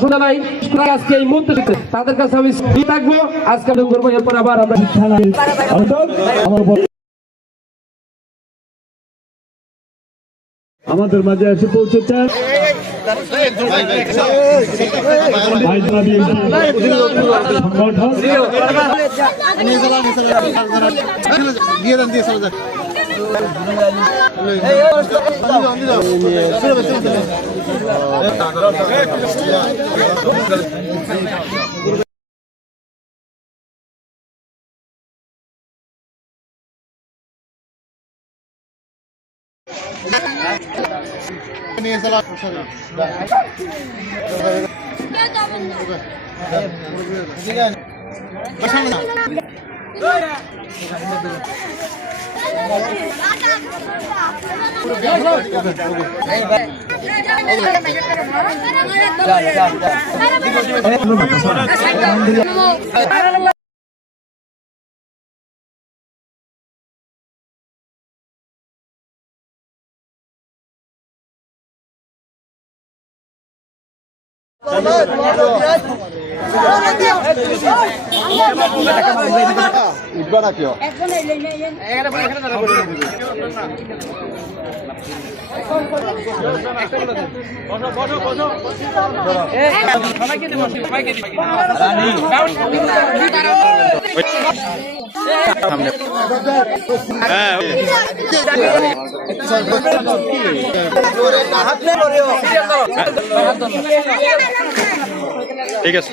শোনা আজকে তাদের কাছে আমি থাকব। আজকে করব এরপর আবার আমরা আমাদের মাঝে এসে বিএনপি সংগঠন। 哎呦！没动，没你。哎，出来，你来，出来。哎，大，来。你干什么？你来。你进来。চলে যাক নিয়ে চলা উঠবা না কেউ ঠিক আছে